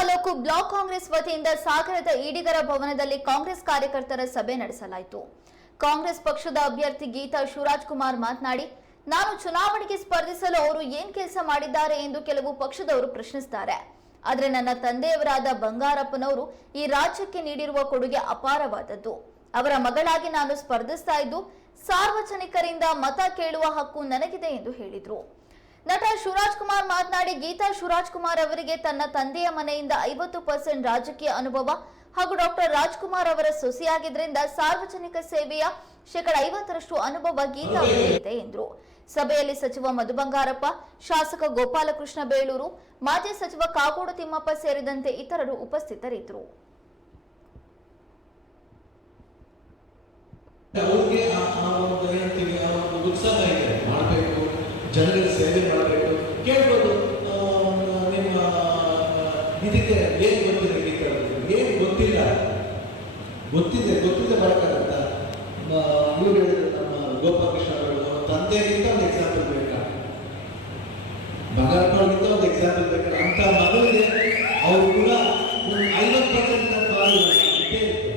Taluk block Congress ವತಿಯಿಂದ ಸಾಗರದ ಈಡಿಗರ ಭವನದಲ್ಲಿ ಕಾಂಗ್ರೆಸ್ ಕಾರ್ಯಕರ್ತರ ಸಭೆ ನಡೆಸಲಾಯಿತು. ಕಾಂಗ್ರೆಸ್ ಪಕ್ಷದ ಅಭ್ಯರ್ಥಿ ಗೀತಾ ಶಿವರಾಜ್ ಕುಮಾರ್ ಮಾತನಾಡಿ, ನಾನು ಚುನಾವಣೆಗೆ ಸ್ಪರ್ಧಿಸಲು ಅವರು ಏನ್ ಕೆಲಸ ಮಾಡಿದ್ದಾರೆ ಎಂದು ಕೆಲವು ಪಕ್ಷದವರು ಪ್ರಶ್ನಿಸುತ್ತಾರೆ ಆದರೆ ನನ್ನ ತಂದೆಯವರಾದ ಬಂಗಾರಪ್ಪನವರು ಈ ರಾಜ್ಯಕ್ಕೆ ನೀಡಿರುವ ಕೊಡುಗೆ ಅಪಾರವಾದದ್ದು. ಅವರ ಮಗಳಾಗಿ ನಾನು ಸ್ಪರ್ಧಿಸ್ತಾ ಇದ್ದು, ಸಾರ್ವಜನಿಕರಿಂದ ಮತ ಕೇಳುವ ಹಕ್ಕು ನನಗಿದೆ ಎಂದು ಹೇಳಿದರು. ನಟ ಶಿವರಾಜ್ ಕುಮಾರ್ ಮಾತನಾಡಿ, ಗೀತಾ ಶಿವರಾಜ್ ಕುಮಾರ್ ಅವರಿಗೆ ತನ್ನ ತಂದೆಯ ಮನೆಯಿಂದ ಐವತ್ತು ಪರ್ಸೆಂಟ್ ರಾಜಕೀಯ ಅನುಭವ ಹಾಗೂ ಡಾಕ್ಟರ್ ರಾಜ್ಕುಮಾರ್ ಅವರ ಸೊಸೆಯಾಗಿದ್ದರಿಂದ ಸಾರ್ವಜನಿಕ ಸೇವೆಯ ಶೇಕಡ ಐವತ್ತರಷ್ಟು ಅನುಭವ ಗೀತಾ ಅವರಿಗಿದೆ ಎಂದರು. ಸಭೆಯಲ್ಲಿ ಸಚಿವ ಮಧು ಬಂಗಾರಪ್ಪ, ಶಾಸಕ ಗೋಪಾಲಕೃಷ್ಣ ಬೇಳೂರು, ಮಾಜಿ ಸಚಿವ ಕಾಗೋಡು ತಿಮ್ಮಪ್ಪ ಸೇರಿದಂತೆ ಇತರರು ಉಪಸ್ಥಿತರಿದ್ದರು. ಅವ್ರಿಗೆ ಇದೆ. ಮಾಡಬೇಕು ಜನರ ಸೇವೆ ಮಾಡಬೇಕು. ಕೇಳ್ಬೋದು ನಿಮ್ಮ ಇದಕ್ಕೆ ಏನು ಗೊತ್ತಿದೆ ಗೀತೆ ಅವ್ರಿಗೆ? ಏನು ಗೊತ್ತಿಲ್ಲ? ಗೊತ್ತಿದೆ ಗೊತ್ತಿದೆ ಬರಕಾಗತ್ತ ಇವ್ರು ಹೇಳಿದ್ರು ನಮ್ಮ ಗೋಪಾಲಕೃಷ್ಣ ಅವರು ಅವ್ರ ತಂದೆಗಿಂತ ಒಂದು ಎಕ್ಸಾಂಪಲ್ ಬೇಕಾ ಬಂಗಾರಪ್ಪವ್ರಿಗಿಂತ ಒಂದು ಎಕ್ಸಾಂಪಲ್ ಬೇಕಾ ಅಂತ ಮಗುವಿಗೆ ಅವ್ರು ಕೂಡ ಒಂದು ಐವತ್ತು ಪರ್ಸೆಂಟ್ ಪಾಲು ಇದ್ದೇ ಇರುತ್ತೆ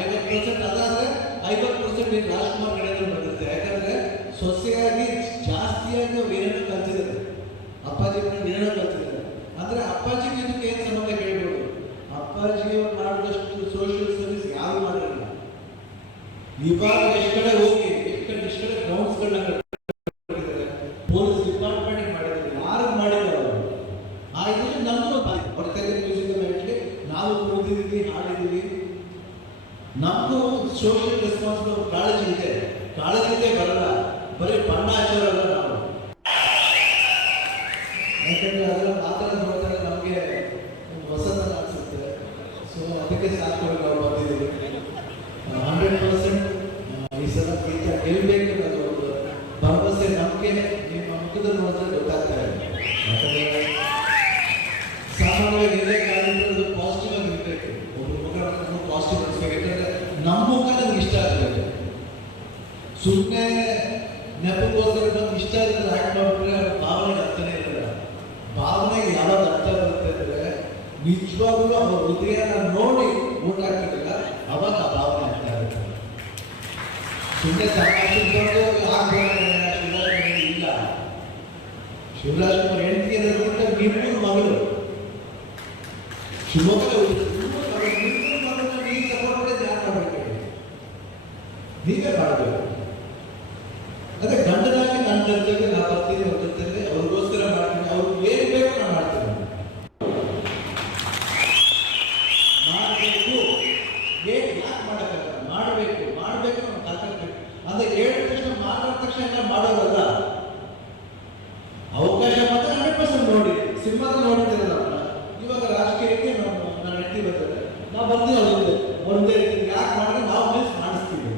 ಐವತ್ತು ಪರ್ಸೆಂಟ್ ಅದಾದ್ರೆ ಐವತ್ತು ಪರ್ಸೆಂಟ್ ನೀವು ರಾಜ್ಕುಮಾರ್ ಕಡೆಯಿಂದ ಬಂದಿರುತ್ತೆ ಯಾಕಂದ್ರೆ ಸೊಸೆಯಾಗಿ ಜಾಸ್ತಿಯಾಗಿ ಅವ್ರು ಏನೇನೋ ಕಲ್ತಿದ್ದಾರೆ ಅಪ್ಪಾಜಿ ಮನೆ ಏನೇನೋ ಕಲ್ತಿದ್ದಾರೆ ಅಂದ್ರೆ ಅಪ್ಪಾಜಿಗೆ ಇದಕ್ಕೆ ಏನು ಸಂಬಂಧ ಕೇಳ್ಬೋದು ಅಪ್ಪಾಜಿಗೆ ಅವ್ರು ಮಾಡಿದಷ್ಟು ಸೋಷಿಯಲ್ ಸರ್ವಿಸ್ ಯಾರು ಮಾಡಿರಲ್ಲ ಇವಾಗ ಎಷ್ಟು ಕಡೆ ಹೋಗಿ ಎಷ್ಟು ಕಡೆ ಎಷ್ಟು ಕಡೆ ಗ್ರೌಂಡ್ಸ್ಗಳನ್ನ ಪೊಲೀಸ್ ಡಿಪಾರ್ಟ್ಮೆಂಟ್ ಮಾಡಿದ್ರು ಯಾರು ಮಾಡಿಲ್ಲ ಅವರು ಆ ಇದು ನಮ್ದು ಅವ್ರ ಕೈಲಿ ಮ್ಯೂಸಿಕ್ ಹೇಳಿ ಕೂತಿದ್ದೀವಿ ಹಾಡಿದ್ದೀವಿ ನಮಗೂ ಸೋಷಿಯಲ್ ರೆಸ್ಪಾನ್ಸಿಬಲ್ ಕಾಳಜಿ ಇದೆ. ಕಾಳಜಿ ಇದೆ ಬರಲ್ಲ. ಬರೀ ಬಣ್ಣ ಹಚ್ಚೋರಲ್ಲ ನಾವು. ಯಾಕಂದ್ರೆ ಅದರ ಮಾತ್ರ ನೋಡಿದ್ರೆ ನಮಗೆ ಹೊಸತನ ಅನಿಸುತ್ತೆ ಸೊ ಅದಕ್ಕೆ ಸಾಕು ನಾವು ಬಂದಿದ್ದೀವಿ. ಹಂಡ್ರೆಡ್ ಪರ್ಸೆಂಟ್ ಈ ಸಲ ಗೀತ ಗೆಲ್ಬೇಕು ಸುಮ್ಮನೆ ನೆಪಕ್ಕೋಸ್ಕರ ನಮ್ಗೆ ಇಷ್ಟ ಇರೋದು ಹ್ಯಾಕ್ ಮಾಡಿಬಿಟ್ರೆ ಅವ್ರ ಭಾವನೆಗೆ ಅರ್ಥನೇ ಇರಲ್ಲ ಭಾವನೆಗೆ ಯಾವಾಗ ಅರ್ಥ ಬರುತ್ತೆ ಅಂದ್ರೆ ನಿಜವಾಗ್ಲೂ ಅವ್ರ ಹೃದಯನ ನೋಡಿ ಹಾಕಿರಲ್ಲ ಅವಾಗ ಆ ಭಾವನೆ ಅರ್ಥ ಆಗುತ್ತೆ. ಸುಮ್ಮನೆ ಶಿವರಾಜ್ ಇಲ್ಲ. ಶಿವರಾಜ್ ಕುಮಾರ್ ಹೆಂಡತಿ ಅನ್ನೋದಕ್ಕಿಂತ ನಿಮ್ಮ ಮಗಳು. ಶಿವಮೊಗ್ಗ ನಿಮ್ಮೂರು ಮಗಳನ್ನ ನೀವು ಸಪೋರ್ಟ್ ಮಾಡಿದ್ರೆ ಯಾರು ಮಾಡಬೇಕು ನೀವೇ ಮಾಡಬೇಕು ಅದೇ ಗಂಡನಾಗಿ ನನ್ನ ಜೊತೆಗೆ ನಾ ಬರ್ತೀನಿ ಅವ್ರ ಜೊತೆಗೆ ಅವ್ರಿಗೋಸ್ಕರ ಮಾಡ್ತೀನಿ ಅವ್ರಿಗೆ ಏನು ಬೇಕು ನಾನು ಮಾಡ್ತೀನಿ ಮಾಡಬೇಕು ಏನು ಯಾಕೆ ಮಾಡೋಕ್ಕಾಗಲ್ಲ ಮಾಡಬೇಕು ಮಾಡಬೇಕು ನಾವು ಕಲ್ತ್ಬೇಕು ಅಂದ್ರೆ ಹೇಳಿದ ತಕ್ಷಣ ಮಾತಾಡಿದ ತಕ್ಷಣ ಎಲ್ಲ ಮಾಡೋದಲ್ಲ ಅವಕಾಶ ಮಾತ್ರ ಹಂಡ್ರೆಡ್ ಪರ್ಸೆಂಟ್ ನೋಡಿ ಸಿನಿಮಾದಲ್ಲಿ ನೋಡಿದ್ದೀರಲ್ಲ ಇವಾಗ ರಾಜಕೀಯಕ್ಕೆ ನಾವು ನಾನು ಹೆಂಡತಿ ಬರ್ತಾರೆ ನಾವು ಬರ್ತೀವಿ ಅವ್ರ ಜೊತೆ ಒಂದೇ ರೀತಿ ಯಾಕೆ ಮಾಡಿದ್ರೆ ನಾವು ಮಿಸ್ ಮಾಡಿಸ್ತೀವಿ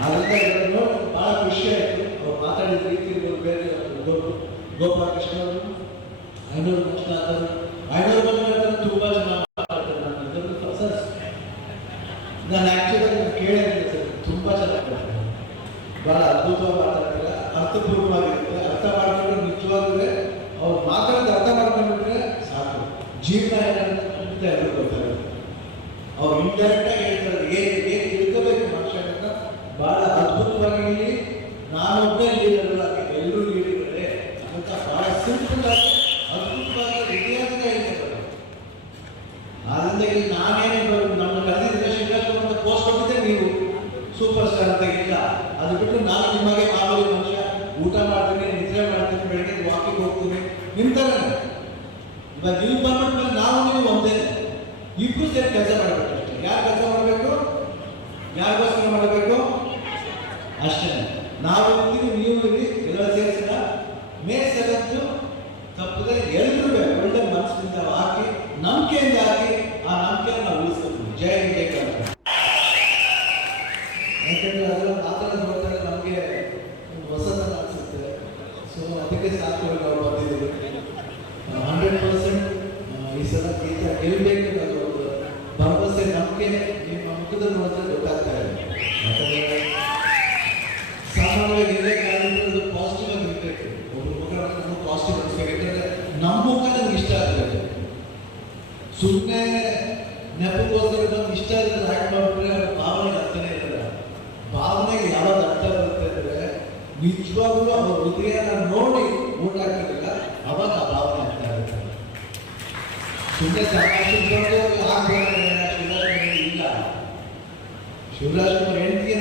ಆದ್ರಿಂದ ಇದನ್ನ ನೋಡಿ ಬಹಳ ಖುಷಿ ಆಯ್ತು ಅವ್ರು ಮಾತಾಡಿದ ರೀತಿ ಇರ್ಬೋದು ಬೇರೆ ಗೋ- ಗೋಪಾಲಕೃಷ್ಣ ಅವರು ಐನೂರು ಕೃಷ್ಣ ಅವರು ಐನೂರು ಬಂದ್ರೆ ತುಂಬಾ ಜನ ಮಾತಾಡ್ತಾರೆ ನನ್ನ ಇದರಲ್ಲಿ ಸರ್ ನಾನು ಕೇಳಿದ್ರೆ ಸರ್. ತುಂಬಾ ಚೆನ್ನಾಗಿ ಬಹಳ ಅದ್ಭುತವಾಗಿ ಮಾತಾಡ್ತಾರೆ. ಅರ್ಥಪೂರ್ವವಾಗಿರುತ್ತೆ ಅರ್ಥ ಅವ್ರು ಅರ್ಥ ಸಾಕು. ಜೀವನ ಅವ್ರು ಹೇಳ್ತಾರೆ, ಏನ್ ತಿಳ್ಕೋಬೇಕು ಬಹಳ ಅದ್ಭುತವಾಗಿ ಲೀಡರ್ ಅಲ್ಲ ಎಲ್ಲರೂ ಲೀಡರ್ಗಳೇ ಅಂತ ಬಹಳ ಸಿಂಪಲ್ ಆಗಿ ಅದ್ಭುತವಾಗಿ ಇತಿಹಾಸದ ಹೇಳ್ತಾರೆ ಆದ್ರಿಂದ ಇಲ್ಲಿ ನಾನೇನು ನಮ್ಮ ಕರೆದಿದ್ದ ಶಿವರಾಜ್ ಅಂತ ಪೋಸ್ಟ್ ಕೊಟ್ಟಿದ್ದೆ ನೀವು ಸೂಪರ್ ಸ್ಟಾರ್ ಅಂತ ಇಲ್ಲ. ಅದು ಬಿಟ್ಟು ನಾನು ನಿಮಗೆ ಮಾಮೂಲಿ ಮನುಷ್ಯ, ಊಟ ಮಾಡ್ತೀನಿ, ನಿದ್ರೆ ಮಾಡ್ತೀನಿ, ಬೆಳಗ್ಗೆ ವಾಕಿಂಗ್ ಹೋಗ್ತೀನಿ. ನಿಮ್ಮ ಥರನೇ ಇವಾಗ ನೀವು ಬಂದ್ಬಿಟ್ಮೇಲೆ ನಾವು ನೀವು ಒಂದೇ. ಇಬ್ಬರು ಸೇರಿ ಕೆಲಸ ಮಾಡಬೇಕು ಅಷ್ಟೇ. ಯಾರು ಕೆಲಸ ಮಾಡಬೇಕು? ಯಾರಿಗೋಸ್ಕರ ಮಾಡಬೇಕು? ಅಷ್ಟೇ. ನಾವು ಇರ್ತೀವಿ, ನೀವು ಇರಿ ಎಲ್ಲ ಸೇರಿಸಿದ ಮೇ ಸೆವೆಂತು ತಪ್ಪದೆ ಎಲ್ಲರೂ ಒಳ್ಳೆ ಮನಸ್ಸಿನಿಂದ ಹಾಕಿ, ನಂಬಿಕೆಯಿಂದ ಹಾಕಿ ಅದಕ್ಕೆ ಸಾಥ್ ಕೊಡಕ್ಕೆ ಅವ್ರು ಬಂದಿದ್ದರು ಹಂಡ್ರೆಡ್ ಪರ್ಸೆಂಟ್ ಈ ಸಲ ಗೀತ ಗೆಲ್ಲಬೇಕು ಅನ್ನೋದು ಭರವಸೆ ನಮಗೆ ನಿಮ್ಮ ಮುಖದಲ್ಲಿ ನೋಡಿದ್ರೆ ಗೊತ್ತಾಗ್ತಾ ಇದೆ. ಸಾಮಾನ್ಯವಾಗಿ ಎಲ್ಲೇ ಕಾರ್ಯಕ್ರಮಗಳು ಪಾಸಿಟಿವ್ ಆಗಿ ಇರಬೇಕು ಒಬ್ಬರು ಮುಖವನ್ನು ಪಾಸಿಟಿವ್ ಅನಿಸ್ಬೇಕು ಯಾಕಂದ್ರೆ ನಮ್ಮ ಮುಖ ನಮ್ಗೆ ಇಷ್ಟ ಆಗಬೇಕು ಸುಮ್ಮನೆ ನೆಪಕ್ಕೋಸ್ಕರ ನಮ್ಗೆ ಇಷ್ಟ ಆಗಿದ್ರೆ ಆ್ಯಕ್ಟ್ ಮಾಡಿಬಿಟ್ರೆ ಭಾವನೆಗೆ ಅರ್ಥನೇ ಇರಲ್ಲ. ಭಾವನೆಗೆ ಯಾವ್ದು ಅರ್ಥ ಬರುತ್ತೆ ಅಂದರೆ ನಿಜವಾಗ್ಲೂ ಅವರ ಹೃದಯನ ನೋಡಿ ಊಟ ಹಾಕಿರಲ್ಲ ಅವಾಗ ಆ ಭಾವನೆ ಆಗ್ತಾ ಆಗುತ್ತೆ. ಸುಮ್ಮನೆ ಇಲ್ಲ. ಶಿವರಾಜ್ ಹೆಂಡತಿ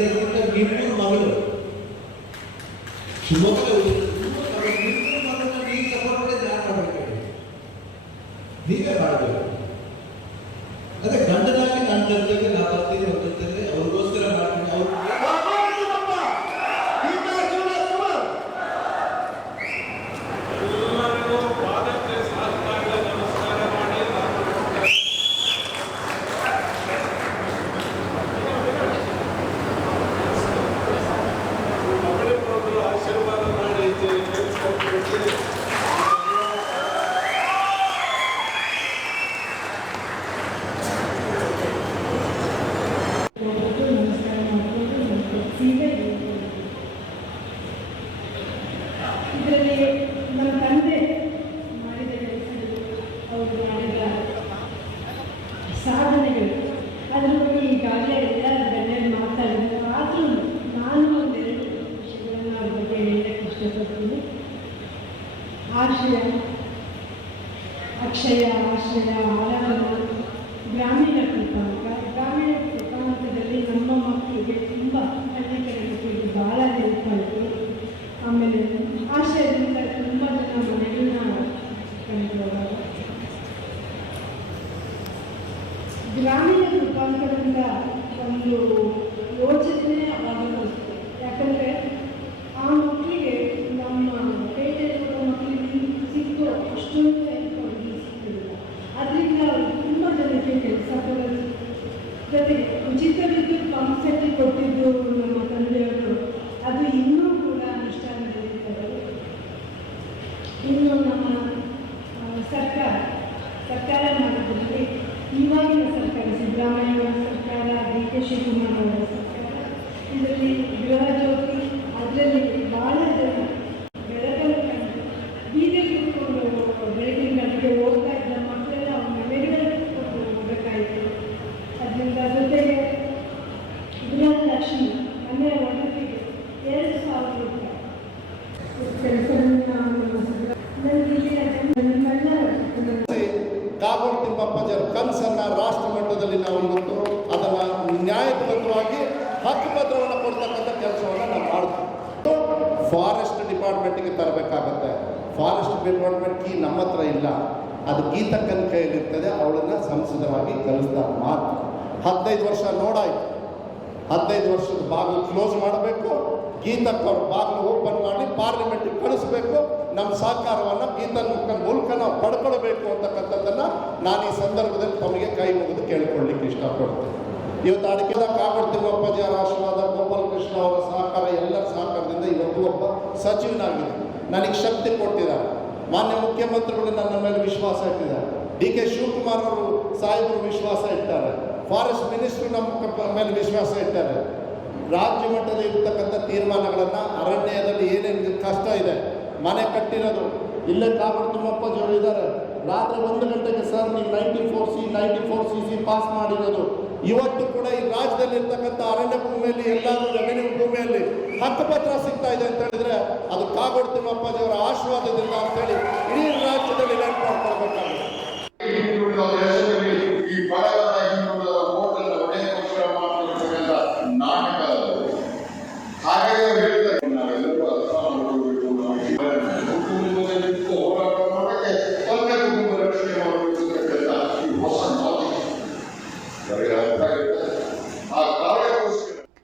ಮಗಳು. ಶಿವಮೊಗ್ಗ ನಿಮ್ಮೂರು ಮಗಳನ್ನ ನೀವು ಸಪೋರ್ಟ್ ಮಾಡಿದ್ರೆ ಯಾರು ಮಾಡ್ಬೇಕು ನೀವೇ ಮಾಡಬೇಕು ಅದೇ ಗಂಡನಾಗಿ ನನ್ನ ಜೊತೆಗೆ ನಾ ಬರ್ತೀನಿ ಅವ್ರ ಜೊತೆಲಿ ಅವ್ರಿಗೋಸ್ಕರ ಮಾಡ್ತೀನಿ ಅವ್ರು ಎಲ್ಲರಿಗೂ ಪಾದಕ್ಕೆ ಸಾಷ್ಟಾಂಗ ನಮಸ್ಕಾರ ಮಾಡಿ ನಾನು ಮಗಳಿಗೊಬ್ಬರು ಆಶೀರ್ವಾದ ಮಾಡಿ ಕೇಳಿಸ್ಕೊಟ್ಬಿಟ್ಟು ಹೋಗ್ಬಿಟ್ಟು ನಮಸ್ಕಾರ ಮಾಡಿಕೊಂಡು ಮತ್ತೆ ಸೀರೆ ಇದರಲ್ಲಿ ನಮ್ಮ ತಂದೆ ಮಾಡಿದ ಕೆಲಸಗಳು ಅವರು ಮಾಡಿದ ಸಾಧನೆಗಳು ಅದ್ರ ಬಗ್ಗೆ ಈಗಾಗಲೇ ಎಲ್ಲ ಗಣ್ಯರು ಮಾತಾಡಿದ್ರು ಆದರೂ ನಾನು ಒಂದೆರಡು ವಿಷಯಗಳನ್ನು ಅವ್ರ ಬಗ್ಗೆ ಹೇಳಕ್ಕೆ ಇಷ್ಟಪಡ್ತೀನಿ ಆಶ್ರಯ ಅಕ್ಷಯ, ಆಶ್ರಯ ಆಲಮನ ಗ್ರಾಮೀಣ ಕೃಪಾಂಕ. ಗ್ರಾಮೀಣ ಕೃಪಾಂಕದಲ್ಲಿ ನಮ್ಮ ಮಕ್ಕಳಿಗೆ ತುಂಬ ಹಳ್ಳಿ ಕಡೆ ಮಕ್ಕಳಿಗೆ ಭಾಳ ಆಯಿತು. ಆಮೇಲೆ ಆಶ್ರಯದಿಂದ ತುಂಬ ಜನ ಮನೆಗಳನ್ನ ಕಂಡುವಾಗ ಗ್ರಾಮೀಣ ಕೃಪಾಂಕದಿಂದ ಒಂದು ಯೋಚನೆ ಆಗಬೇಕು ಯಾಕಂದರೆ ಆ ಮಕ್ಕಳಿಗೆ ನಮ್ಮ ಪೇಟೆಯಲ್ಲಿರೋ ಮಕ್ಕಳಿಗೆ ಸಿಕ್ಕು ಅಷ್ಟೊಂದು ಹೆಲ್ಪ್ ಅವರಿಗೆ ಸಿಗ್ತಿಲ್ಲ ಅದರಿಂದ ಅವರು ತುಂಬ ಜನಕ್ಕೆ ಕೆಲಸ ಕೊಡೋದು ಜೊತೆಗೆ ಉಚಿತ ವಿದ್ಯುತ್ ಪಂಪ್ ಸೆಟ್ ಕೊಟ್ಟಿದ್ದು ನಮ್ಮ ತಂದೆಯವರು ಅದು ಇನ್ನೂ ಕೂಡ ಅನುಷ್ಠಾನದಲ್ಲಿರ್ತದೆ. ಇನ್ನು ನಮ್ಮ ಸರ್ಕಾರ ಸರ್ಕಾರ ಮಾಡಿದ್ರಲ್ಲಿ ಇವಾಗಿನ ಸರ್ಕಾರ, ಸಿದ್ದರಾಮಯ್ಯ ಅವರ ಸರ್ಕಾರ, ಡಿ ಕೆ ಶಿವಕುಮಾರ್ ಅವರ ಸರ್ಕಾರ, ಇದರಲ್ಲಿ ಗೃಹ ಜ್ಯೋತಿ ಅದರಲ್ಲಿ ಭಾಳ ಜನ ಬೆಳಕನ್ನು ಕಂಡು ಬೀದಿಗೆ ಕೂತ್ಕೊಂಡು ಬೆಳಗಿನ ಗಂಟೆಗೆ ಹೋಗ್ತಾ ಇದ್ದ ಮಕ್ಕಳೆಲ್ಲ ಅವ್ರ ಮನೆಗಳಲ್ಲಿ ಕೂತ್ಕೊಂಡು ಹೋಗಬೇಕಾಯಿತು ಅದರಿಂದ ಜೊತೆಗೆ ಗೃಹಲಕ್ಷ್ಮಿ ಅಂದರೆ ಒಡತಿಗೆ ಎರಡು ಸಾವಿರ ರೂಪಾಯಿ. ಕಾಗೋಡು ತಿಮ್ಮಪ್ಪಜರ ರಾಷ್ಟ್ರ ಮಟ್ಟದಲ್ಲಿ ನಾವು ಇವತ್ತು ಅದನ್ನು ನ್ಯಾಯಬದ್ಧವಾಗಿ ಹಕ್ಕುಪತ್ರವನ್ನು ಕೊಡ್ತಕ್ಕಂಥ ಕೆಲಸವನ್ನು ನಾವು ಮಾಡ್ತೀವಿ. ಫಾರೆಸ್ಟ್ ಡಿಪಾರ್ಟ್ಮೆಂಟ್ಗೆ ತರಬೇಕಾಗತ್ತೆ. ಫಾರೆಸ್ಟ್ ಡಿಪಾರ್ಟ್ಮೆಂಟ್ ಕೀ ನಮ್ಮ ಹತ್ರ ಇಲ್ಲ. ಅದು ಗೀತಕ್ಕನ ಕೈಯಲ್ಲಿರ್ತದೆ, ಅವಳನ್ನ ಸಂಸದರಾಗಿ ಕಲಿಸ್ತಾರೆ ಮಾತ್ರ. ಹದಿನೈದು ವರ್ಷ ನೋಡಾಯ್ತು. ಹದಿನೈದು ವರ್ಷದ ಬಾಗಿಲು ಕ್ಲೋಸ್ ಮಾಡಬೇಕು. ಗೀತಕ್ಕೆ ಬಾಗಿಲು ಓಪನ್ ಮಾಡಿ ಪಾರ್ಲಿಮೆಂಟಿಗೆ ಕಳಿಸ್ಬೇಕು. ನಮ್ಮ ಸಹಕಾರವನ್ನು ಗೀತನ ಮೂಲಕ ನಾವು ಪಡ್ಕೊಳ್ಬೇಕು ಅಂತಕ್ಕಂಥದ್ದನ್ನು ನಾನು ಈ ಸಂದರ್ಭದಲ್ಲಿ ತಮಗೆ ಕೈ ಮುಗಿದು ಕೇಳಿಕೊಳ್ಳಿಕ್ಕೆ ಇಷ್ಟಪಡ್ತೀನಿ. ಇವತ್ತು ಅಡಿಕೆದ ಕಾಪಾಡ್ತಿರುವ ಅಪ್ಪಾಜಿ ಅವರ ಆಶೀರ್ವಾದ ಗೋಪಾಲಕೃಷ್ಣ ಅವರ ಸಹಕಾರ, ಎಲ್ಲರ ಸಹಕಾರದಿಂದ ಇವತ್ತು ಒಬ್ಬ ಸಚಿವನಾಗಿದೆ ನನಗೆ ಶಕ್ತಿ ಕೊಟ್ಟಿದ್ದಾರೆ. ಮಾನ್ಯ ಮುಖ್ಯಮಂತ್ರಿಗಳು ನನ್ನ ಮೇಲೆ ವಿಶ್ವಾಸ ಇಟ್ಟಿದ್ದಾರೆ. ಡಿ ಕೆ ಶಿವಕುಮಾರ್ ಅವರು ಸಾಹೇಬರು ವಿಶ್ವಾಸ ಇಟ್ಟಾರೆ. ಫಾರೆಸ್ಟ್ ಮಿನಿಸ್ಟ್ರು ನಮ್ಮ ಮೇಲೆ ವಿಶ್ವಾಸ ಇಟ್ಟಾರೆ ರಾಜ್ಯ ಮಟ್ಟದಲ್ಲಿ ಇರ್ತಕ್ಕಂಥ ತೀರ್ಮಾನಗಳನ್ನು ಅರಣ್ಯದಲ್ಲಿ ಏನೇನು ಕಷ್ಟ ಇದೆ, ಮನೆ ಕಟ್ಟಿರೋದು, ಇಲ್ಲೇ ಕಾಗೋಡು ಜೋರು ಇದ್ದಾರೆ ರಾತ್ರಿ ಒಂದು ಗಂಟೆಗೆ ಸರ್, ನೀವು ninety four C ninety four C C pass ಮಾಡಿರೋದು. ಇವತ್ತು ಕೂಡ ಈ ರಾಜ್ಯದಲ್ಲಿ ಇರ್ತಕ್ಕಂಥ ಅರಣ್ಯ ಭೂಮಿಯಲ್ಲಿ, ಎಲ್ಲಾದರೂ ರೆವೆನ್ಯೂ ಭೂಮಿಯಲ್ಲಿ ಹಕ್ಕುಪತ್ರ ಸಿಗ್ತಾ ಇದೆ ಅಂತ ಹೇಳಿದ್ರೆ ಅದು ಕಾಗೋಡು ತಿಮ್ಮಪ್ಪಾಜಿಯವರ ಆಶೀರ್ವಾದದಿಂದ ಅಂತೇಳಿ ಇಡೀ ರಾಜ್ಯದ